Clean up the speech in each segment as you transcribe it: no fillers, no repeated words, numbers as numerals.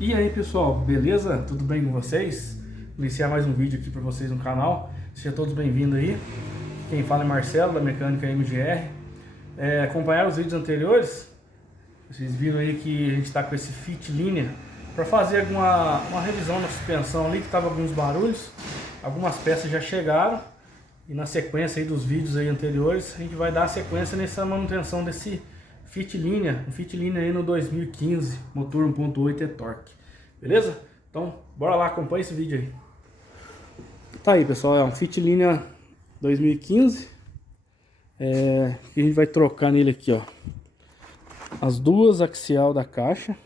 E aí pessoal, beleza? Tudo bem com vocês? Vou iniciar mais um vídeo aqui para vocês no canal. Sejam todos bem-vindos aí. Quem fala é Marcelo, da Mecânica MGR. Acompanharam os vídeos anteriores? Vocês viram aí que a gente está com esse Fit Linea para fazer uma revisão na suspensão ali, que estava alguns barulhos. Algumas peças já chegaram. E na sequência aí dos vídeos aí anteriores, a gente vai dar a sequência nessa manutenção desse Fit Linea, um Fit Linea aí no 2015, motor 1.8 e-torque, beleza? Então, bora lá, acompanha esse vídeo aí. Tá aí pessoal, é um Fit Linea 2015, que a gente vai trocar nele aqui, ó, as duas axial da caixa,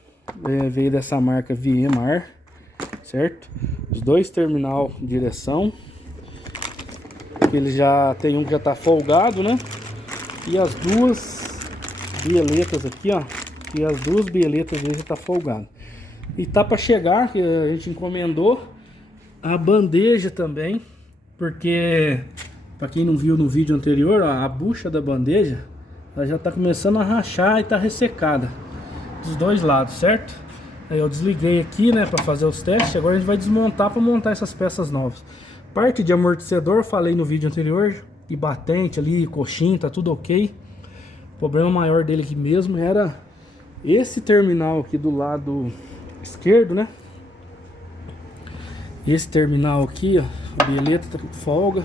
veio dessa marca VMar, certo? Os dois terminal de direção, ele já tem um que já tá folgado, né? E as duas bieletas aqui, ó, e as duas bieletas dele já tá folgado. E tá para chegar, que a gente encomendou a bandeja também, porque para quem não viu no vídeo anterior, ó, a bucha da bandeja ela já tá começando a rachar e tá ressecada dos dois lados, certo? Aí eu desliguei aqui, né, para fazer os testes. Agora a gente vai desmontar para montar essas peças novas. Parte de amortecedor, falei no vídeo anterior, e batente ali, coxinha, tá tudo ok. O problema maior dele aqui mesmo era esse terminal aqui do lado esquerdo, né? Esse terminal aqui, ó, a bieleta tá com folga.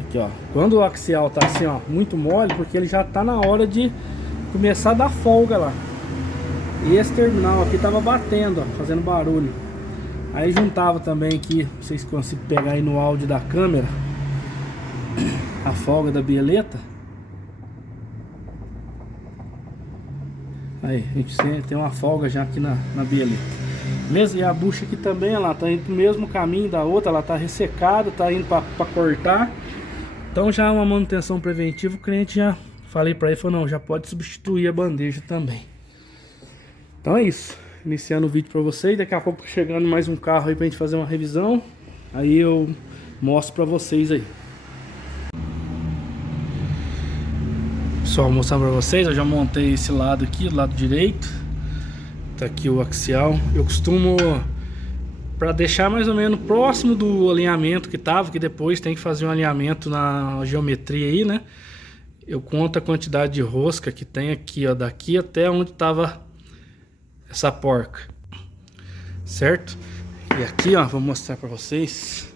Aqui, ó, quando o axial tá assim, ó, muito mole, porque ele já tá na hora de começar a dar folga lá. E esse terminal aqui tava batendo, ó, fazendo barulho. Aí juntava também aqui, vocês conseguem pegar aí no áudio da câmera, a folga da bieleta. Aí, a gente tem uma folga já aqui na bieleta. Beleza? E a bucha aqui também, ela tá indo pro mesmo caminho da outra, ela tá ressecada, tá indo pra cortar. Então já é uma manutenção preventiva, o cliente já falei pra ele, falou, não, já pode substituir a bandeja também. Então é isso, iniciando o vídeo pra vocês, daqui a pouco chegando mais um carro aí pra gente fazer uma revisão. Aí eu mostro pra vocês aí. Pessoal, vou mostrar pra vocês, eu já montei esse lado aqui, do lado direito. Tá aqui o axial. Eu costumo, pra deixar mais ou menos próximo do alinhamento que tava, que depois tem que fazer um alinhamento na geometria aí, né? Eu conto a quantidade de rosca que tem aqui, ó, daqui até onde tava essa porca, certo? E aqui, ó, vou mostrar pra vocês.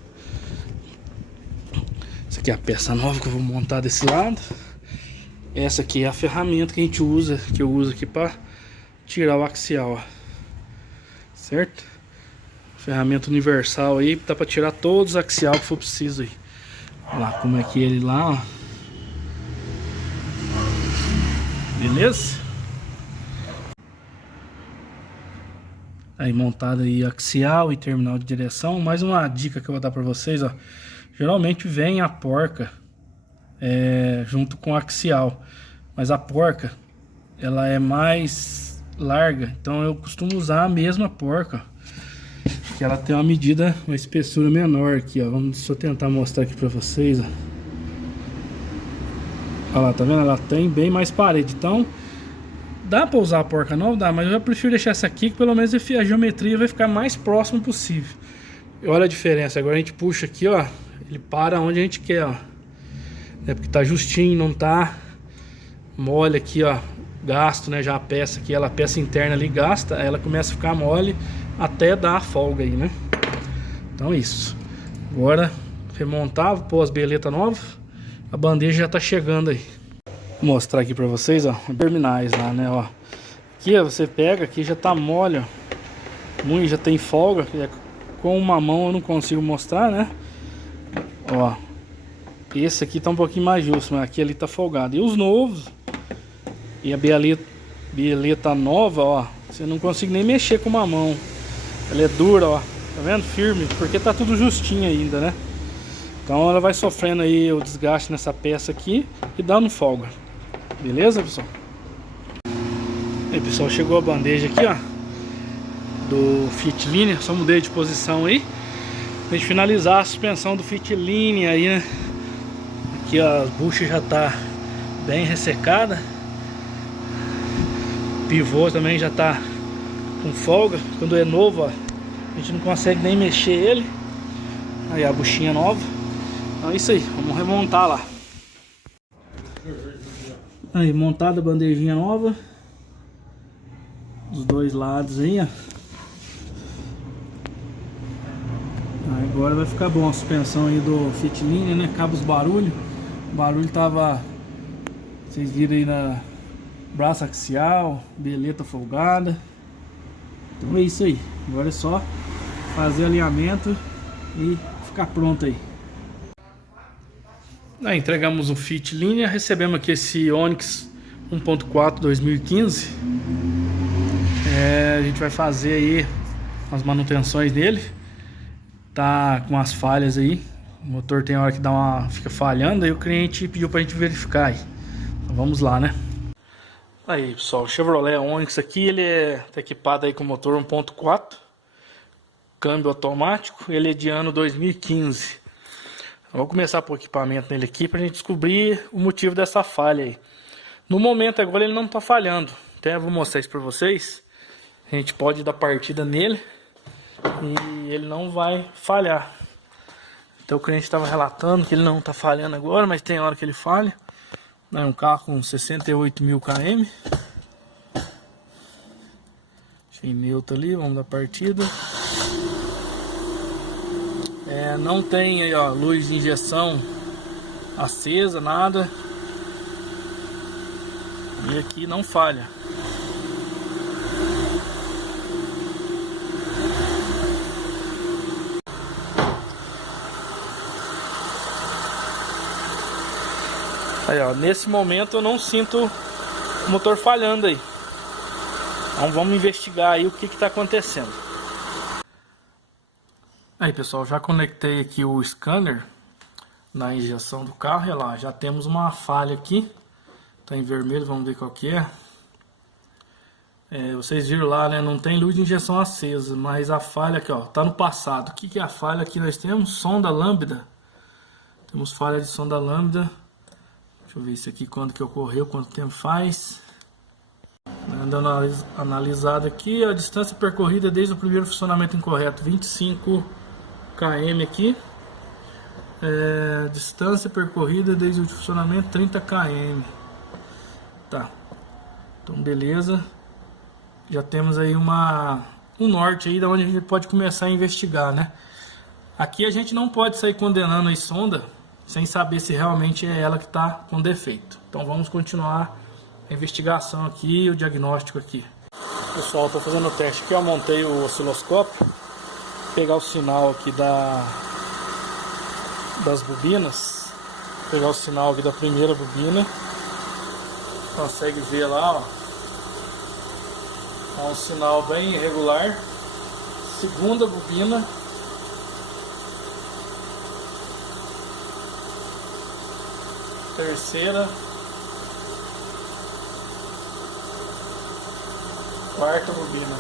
Essa aqui é a peça nova que eu vou montar desse lado. Essa aqui é a ferramenta que a gente usa, que eu uso aqui para tirar o axial, ó. Certo? Ferramenta universal aí, dá para tirar todos os axial que for preciso aí. Olha lá como é que ele lá, ó. Beleza? Aí montado aí axial e terminal de direção. Mais uma dica que eu vou dar para vocês, ó. Geralmente vem a porca junto com o axial, mas a porca ela é mais larga, então eu costumo usar a mesma porca, que ela tem uma espessura menor aqui, ó. Deixa eu tentar mostrar aqui pra vocês, ó. Olha lá, tá vendo? Ela tem bem mais parede, então dá pra usar a porca nova, dá, mas eu prefiro deixar essa aqui, que pelo menos a geometria vai ficar mais próximo possível. E olha a diferença, agora a gente puxa aqui, ó, ele para onde a gente quer, ó. Porque tá justinho, não tá mole aqui, ó, gasto, né, já a peça aqui, a peça interna ali gasta, ela começa a ficar mole até dar a folga aí, né? Então é isso. Agora remontar, vou pôr as bieletas novas, a bandeja já tá chegando aí. Vou mostrar aqui pra vocês, ó, terminais lá, né, ó. Aqui, ó, você pega, aqui já tá mole, ó, muito, já tem folga, com uma mão eu não consigo mostrar, né? Ó. Esse aqui tá um pouquinho mais justo, mas aqui ali tá folgado. E os novos, e a bieleta nova, ó, você não consegue nem mexer com uma mão. Ela é dura, ó, tá vendo? Firme, porque tá tudo justinho ainda, né? Então ela vai sofrendo aí o desgaste nessa peça aqui e dando folga. Beleza, pessoal? Aí, pessoal, chegou a bandeja aqui, ó, do Fit Linea. Só mudei de posição aí pra gente finalizar a suspensão do Fit Linea aí, né? Aqui, ó, a bucha já tá bem ressecada. O pivô também já tá com folga. Quando é novo, ó, a gente não consegue nem mexer ele. Aí a buchinha nova. Então é isso aí, vamos remontar lá. Aí, montada a bandejinha nova. Os dois lados aí, ó. Aí agora vai ficar bom a suspensão aí do Fitline, né? Acaba os barulhos. O barulho tava... Vocês viram aí na... braço axial, beleta folgada. Então é isso aí. Agora é só fazer alinhamento e ficar pronto aí. Aí entregamos o Fitline, recebemos aqui esse Onix 1.4 2015. A gente vai fazer aí as manutenções dele. Tá com as falhas aí. O motor tem hora que fica falhando, aí o cliente pediu pra gente verificar aí. Então vamos lá, né? Aí pessoal, o Chevrolet Onix aqui, ele tá equipado aí com motor 1.4, câmbio automático, ele é de ano 2015. Vou começar por equipamento nele aqui pra gente descobrir o motivo dessa falha aí. No momento agora ele não tá falhando, até vou mostrar isso pra vocês. A gente pode dar partida nele e ele não vai falhar. Então o cliente estava relatando que ele não tá falhando agora, mas tem hora que ele falha. É um carro com 68.000 km. Deixei neutro ali, vamos dar partida. Não tem aí, ó, luz de injeção acesa, nada. E aqui não falha. Aí, ó, nesse momento eu não sinto o motor falhando aí. Então vamos investigar aí o que está acontecendo. Aí pessoal, já conectei aqui o scanner na injeção do carro. Olha lá, já temos uma falha aqui. Está em vermelho, vamos ver qual que é. Vocês viram lá, né? Não tem luz de injeção acesa, mas a falha aqui, ó, tá no passado. O que que é a falha aqui? Nós temos sonda lambda. Temos falha de sonda lambda. Deixa eu ver isso aqui, quando que ocorreu, quanto tempo faz. Dando analisado aqui, a distância percorrida desde o primeiro funcionamento incorreto, 25 km aqui. Distância percorrida desde o funcionamento, 30 km. Tá, então beleza. Já temos aí um norte aí da onde a gente pode começar a investigar, né? Aqui a gente não pode sair condenando a sonda sem saber se realmente é ela que está com defeito. Então vamos continuar a investigação aqui, o diagnóstico aqui. Pessoal, estou fazendo o teste aqui, eu montei o osciloscópio. Vou pegar o sinal aqui das bobinas. Vou pegar o sinal aqui da primeira bobina. Consegue ver lá, ó. É um sinal bem irregular. Segunda bobina. Terceira. Quarta bobina.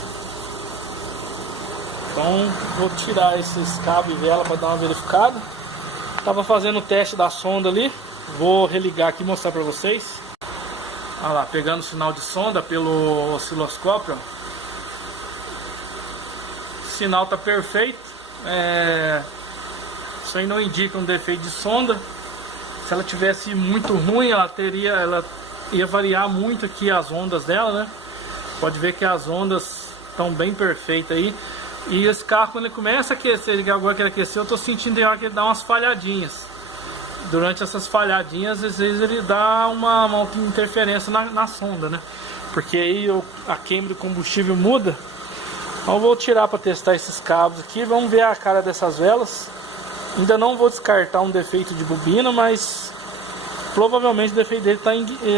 Então vou tirar esses cabos e vela para dar uma verificada. Tava fazendo o teste da sonda ali. Vou religar aqui e mostrar para vocês. Olha lá, pegando o sinal de sonda pelo osciloscópio. O sinal tá perfeito. Isso aí não indica um defeito de sonda. Se ela tivesse muito ruim, ela ia variar muito aqui as ondas dela, né? Pode ver que as ondas estão bem perfeitas aí. E esse carro, quando ele começa a aquecer, agora que ele aqueceu, eu tô sentindo que ele dá umas falhadinhas. Durante essas falhadinhas, às vezes ele dá uma interferência na sonda, né? Porque aí a queima do combustível muda. Então eu vou tirar para testar esses cabos aqui. Vamos ver a cara dessas velas. Ainda não vou descartar um defeito de bobina, mas provavelmente o defeito dele está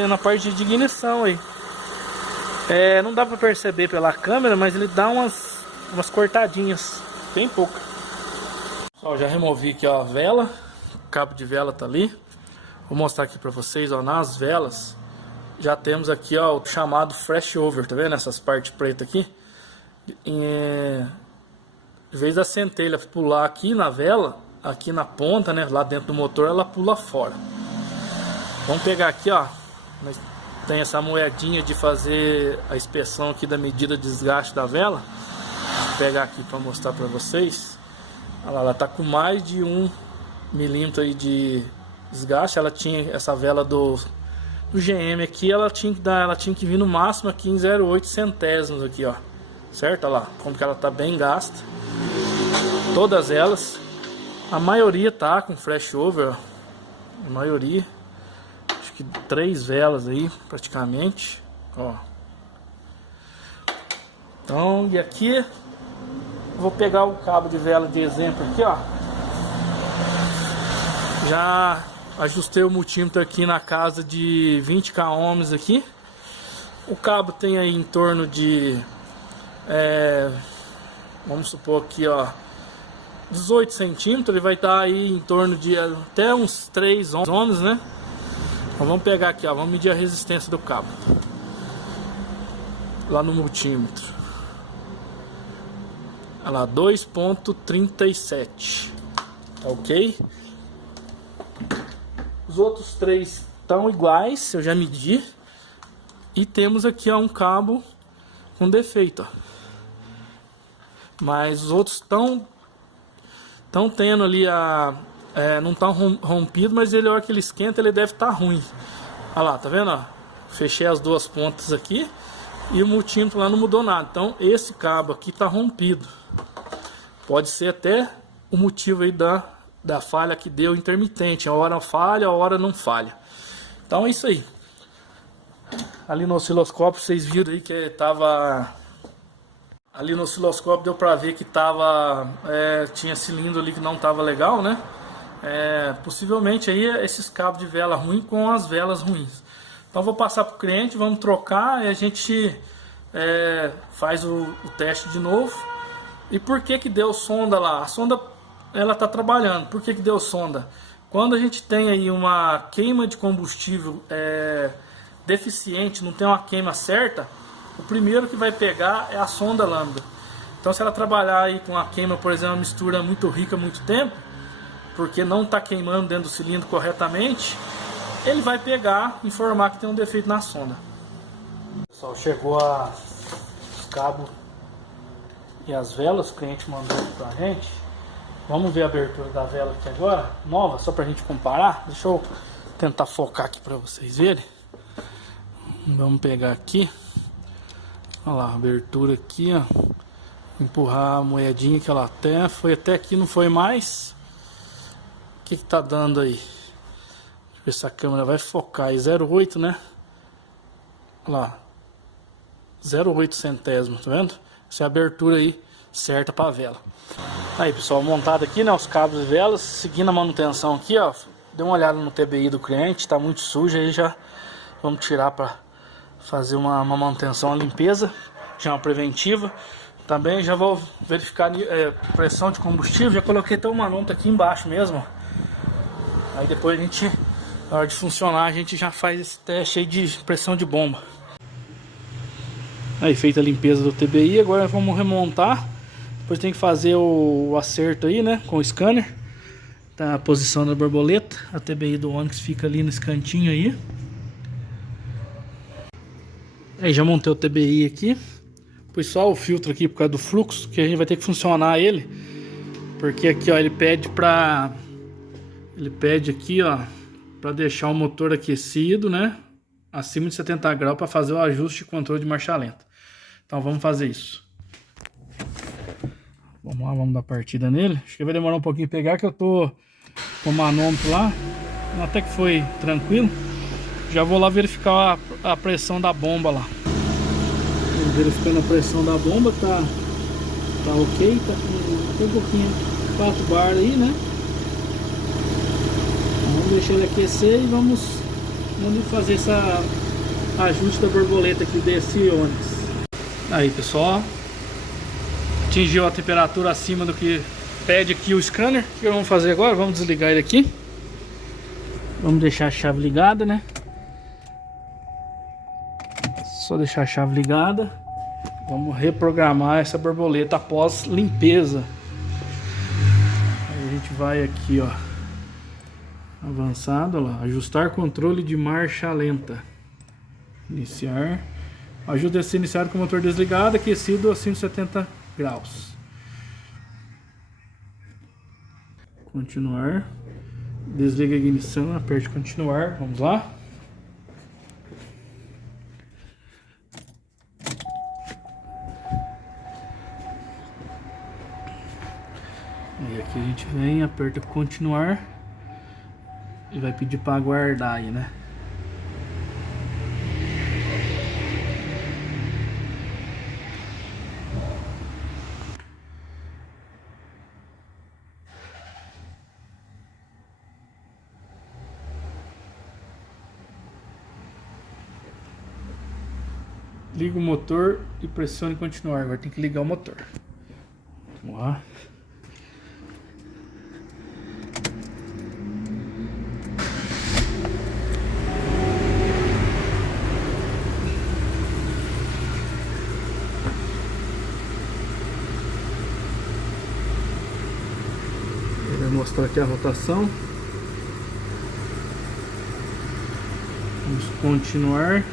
na parte de ignição aí. Não dá para perceber pela câmera, mas ele dá umas cortadinhas, bem pouca. Ó, já removi aqui, ó, a vela. O cabo de vela tá ali. Vou mostrar aqui para vocês, ó, nas velas já temos aqui, ó, o chamado flashover, tá vendo essas partes pretas aqui? Em vez da centelha pular aqui na vela, aqui na ponta, né, lá dentro do motor, ela pula fora. Vamos pegar aqui, ó, tem essa moedinha de fazer a inspeção aqui da medida de desgaste da vela. Vou pegar aqui para mostrar para vocês. Olha lá, ela tá com mais de 1 milímetro aí de desgaste. Ela tinha essa vela do GM aqui, ela tinha que vir no máximo aqui em 0,8 centésimos aqui, ó. Certo? Olha lá, como que ela tá bem gasta. Todas elas, a maioria tá com flashover, ó. A maioria, acho que 3 velas aí praticamente, ó. Então, e aqui vou pegar o cabo de vela de exemplo aqui, ó. Já ajustei o multímetro aqui na casa de 20 ohms aqui. O cabo tem aí em torno de vamos supor aqui, ó, 18 centímetros. Ele vai estar aí em torno de até uns 3 ohms, né? Então vamos pegar aqui, ó, vamos medir a resistência do cabo lá no multímetro. Olha lá, 2,37, tá ok? Os outros 3 estão iguais, eu já medi. E temos aqui, ó, um cabo com defeito, ó. Mas os outros estão tendo ali não estão rompido, mas ele, a hora que ele esquenta, ele deve estar ruim. Olha lá, tá vendo, ó? Fechei as 2 pontas aqui e o multímetro lá não mudou nada. Então esse cabo aqui tá rompido. Pode ser até o motivo aí da falha que deu intermitente. A hora falha, a hora não falha. Então é isso aí. Ali no osciloscópio vocês viram aí que tava... Ali no osciloscópio deu pra ver que tava... tinha cilindro ali que não tava legal, né? Possivelmente aí esses cabos de vela ruim com as velas ruins. Então vou passar pro cliente, vamos trocar e a gente faz o teste de novo. E por que que deu sonda lá? A sonda, ela tá trabalhando. Por que que deu sonda? Quando a gente tem aí uma queima de combustível deficiente, não tem uma queima certa, o primeiro que vai pegar é a sonda lambda. Então se ela trabalhar aí com a queima, por exemplo, uma mistura muito rica muito tempo, porque não está queimando dentro do cilindro corretamente, ele vai pegar e informar que tem um defeito na sonda. Pessoal, chegou os cabos e as velas, o cliente mandou pra gente. Vamos ver a abertura da vela aqui agora, nova, só pra gente comparar. Deixa eu tentar focar aqui pra vocês verem. Vamos pegar aqui. Olha lá, a abertura aqui, ó. Empurrar a moedinha que ela até foi até aqui, não foi mais. O que que tá dando aí? Deixa eu ver se a câmera vai focar aí. 0,8, né? Olha lá, 0,8 centésimo, tá vendo? Essa é a abertura aí certa para a vela. Aí, pessoal, montado aqui, né, os cabos e velas, seguindo a manutenção aqui, ó. Dê uma olhada no TBI do cliente, tá muito sujo, aí já vamos tirar para fazer uma manutenção, uma limpeza, já uma preventiva. Também já vou verificar pressão de combustível, já coloquei até o manômetro aqui embaixo mesmo. Aí depois a gente, na hora de funcionar, a gente já faz esse teste aí de pressão de bomba. Aí feita a limpeza do TBI, agora vamos remontar. Depois tem que fazer o acerto aí, né, com o scanner. Tá a posição da borboleta, a TBI do Onix fica ali nesse cantinho aí. Aí já montei o TBI aqui. Pus só o filtro aqui por causa do fluxo, que a gente vai ter que funcionar ele. Porque aqui, ó, ele pede aqui, ó, para deixar o motor aquecido, né, acima de 70 graus para fazer o ajuste de controle de marcha lenta. Então vamos fazer isso. Vamos lá, vamos dar partida nele. Acho que vai demorar um pouquinho pegar, que eu tô com o manômetro lá. Até que foi tranquilo. Já vou lá verificar a pressão da bomba lá. Verificando a pressão da bomba, tá ok, tem um pouquinho 4 bar aí, né? Vamos deixar ele aquecer e vamos fazer essa ajuste da borboleta aqui desse Onix. Aí, pessoal, atingiu a temperatura acima do que pede aqui o scanner. O que vamos fazer agora? Vamos desligar ele aqui. Vamos deixar a chave ligada, né? Só deixar a chave ligada. Vamos reprogramar essa borboleta após limpeza. Aí a gente vai aqui, ó, avançado, ó lá, ajustar controle de marcha lenta. Iniciar. Ajuda a ser iniciado com o motor desligado, aquecido acima de 70 graus. Continuar. Desliga a ignição, aperte continuar. Vamos lá. E aqui a gente vem, aperta continuar e vai pedir para aguardar aí, né? Liga o motor e pressione continuar. Agora tem que ligar o motor. Vamos lá. Ele vai mostrar aqui a rotação. Vamos continuar.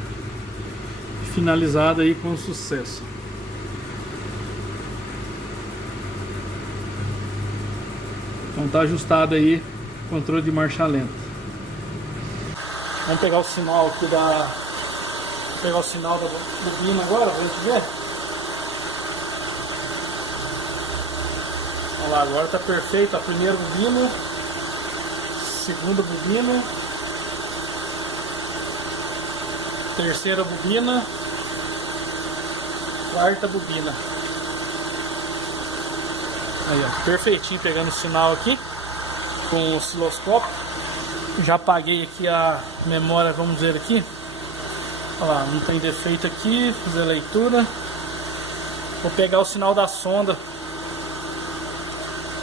Finalizado aí com sucesso. Então tá ajustado aí o controle de marcha lenta. Vamos pegar o sinal aqui da... Vou pegar o sinal da bobina agora pra gente ver. Olha lá, agora tá perfeito a primeira bobina, segunda bobina, terceira bobina, quarta bobina. Aí, ó, perfeitinho, pegando o sinal aqui com o osciloscópio. Já apaguei aqui a memória, vamos ver aqui. Olha lá, não tem defeito aqui, fiz a leitura. Vou pegar o sinal da sonda.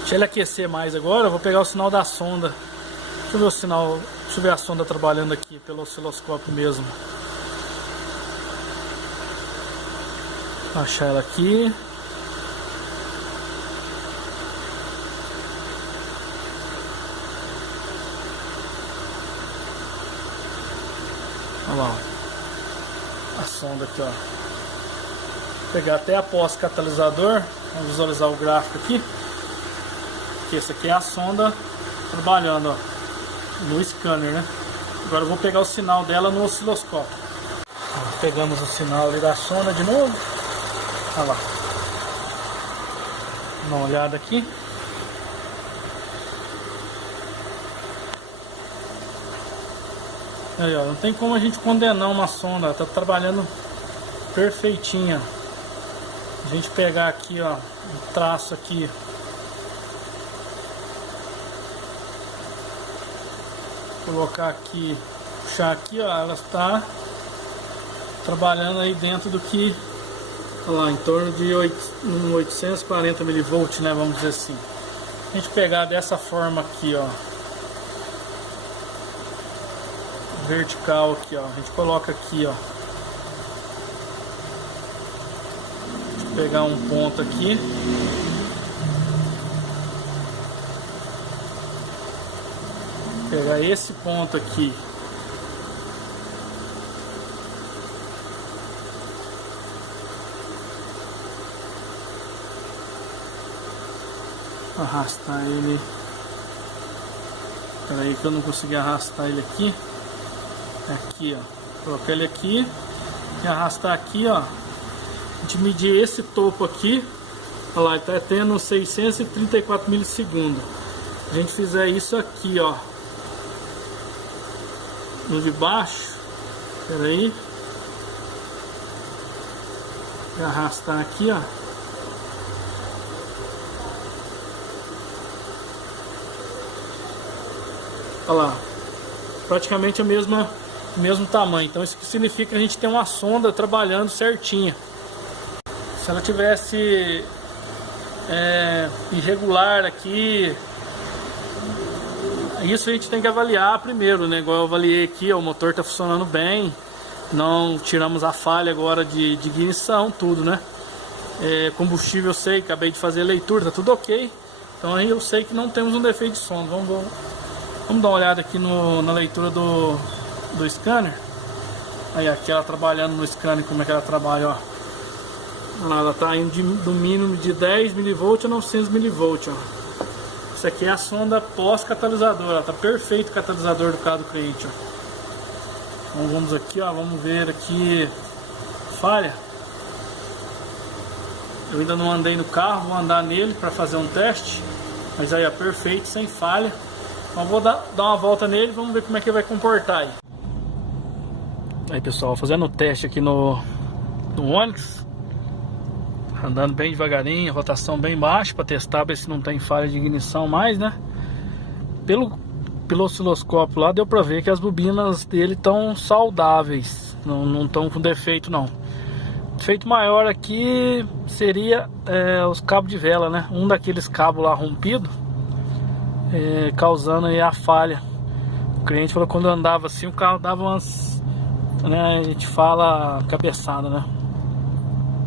Deixa ele aquecer mais agora, eu vou pegar o sinal da sonda. Deixa eu ver o sinal, deixa eu ver a sonda trabalhando aqui pelo osciloscópio mesmo. Vou achar ela aqui. Olha lá, ó. A sonda aqui, ó. Vou pegar até a pós-catalisador. Vamos visualizar o gráfico aqui. Que essa aqui é a sonda trabalhando, ó, no scanner, né? Agora eu vou pegar o sinal dela no osciloscópio. Ó, pegamos o sinal ali da sonda de novo. Olha lá. Dá uma olhada aqui. Aí, ó, não tem como a gente condenar uma sonda, tá trabalhando perfeitinha. A gente pegar aqui, ó, um traço aqui. Colocar aqui, puxar aqui, ó, ela está trabalhando aí dentro do que, olha lá, em torno de 840 mV, né, vamos dizer assim. A gente pegar dessa forma aqui, ó, vertical aqui, ó, a gente coloca aqui, ó, deixa eu pegar um ponto aqui. Pegar esse ponto aqui, arrastar ele. Espera aí que eu não consegui arrastar ele aqui. Aqui, ó, colocar ele aqui e arrastar aqui, ó. A gente medir esse topo aqui, olha lá, ele tá tendo 634 milissegundos. A gente fizer isso aqui, ó, no de baixo, espera aí, e arrastar aqui, ó. Olha lá, praticamente o mesmo tamanho. Então isso significa que a gente tem uma sonda trabalhando certinha. Se ela tivesse irregular aqui, isso a gente tem que avaliar primeiro, né? Igual eu avaliei aqui, ó, o motor tá funcionando bem, não tiramos a falha agora de ignição, tudo, né? Combustível eu sei, acabei de fazer a leitura, tá tudo ok. Então aí eu sei que não temos um defeito de sonda. Vamos dar uma olhada aqui na leitura do scanner. Aí aqui ela trabalhando no scanner, como é que ela trabalha, ó. Ela tá indo do mínimo de 10 mV a 900 mV, ó. Isso aqui é a sonda pós-catalisador, ela tá perfeito o catalisador do carro do cliente, ó. Então vamos aqui, ó, vamos ver aqui falha. Eu ainda não andei no carro, vou andar nele para fazer um teste. Mas aí é perfeito, sem falha. Então vou dar uma volta nele, vamos ver como é que vai comportar aí. Aí pessoal, fazendo o teste aqui no Onix. Andando bem devagarinho, rotação bem baixa para testar, ver se não tem falha de ignição mais, né? Pelo osciloscópio lá deu para ver que as bobinas dele estão saudáveis, não estão com defeito não. Defeito maior aqui seria os cabos de vela, né? Um daqueles cabos lá rompido, causando aí a falha. O cliente falou que quando andava assim o carro dava umas, né, a gente fala cabeçada, né?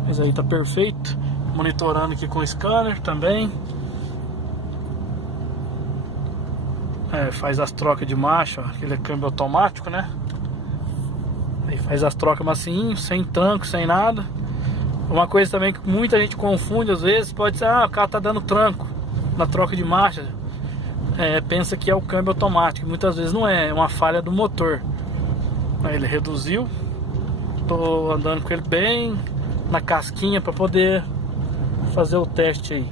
Mas aí tá perfeito. Monitorando aqui com o scanner também. Faz as trocas de marcha, ó, aquele câmbio automático, né? Aí faz as trocas macinho, sem tranco, sem nada. Uma coisa também que muita gente confunde às vezes, pode ser, o carro tá dando tranco na troca de marcha. Pensa que é o câmbio automático, muitas vezes não é, é uma falha do motor. Aí ele reduziu. Tô andando com ele bem na casquinha para poder fazer o teste aí.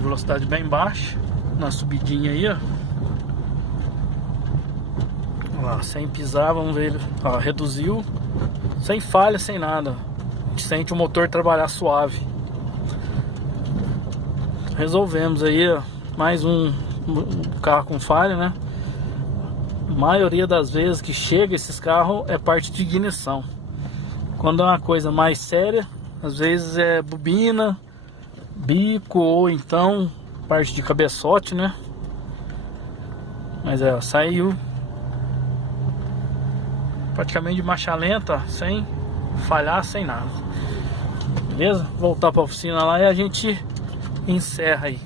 Velocidade bem baixa na subidinha aí, ó. Olha lá, sem pisar, vamos ver ele, ó, reduziu, sem falha, sem nada. A gente sente o motor trabalhar suave. Resolvemos aí, ó, mais um carro com falha, né? A maioria das vezes que chega esses carros é parte de ignição. Quando é uma coisa mais séria, às vezes é bobina, bico ou então parte de cabeçote, né? Mas saiu praticamente de marcha lenta, sem falhar, sem nada. Beleza? Voltar para a oficina lá e a gente encerra aí.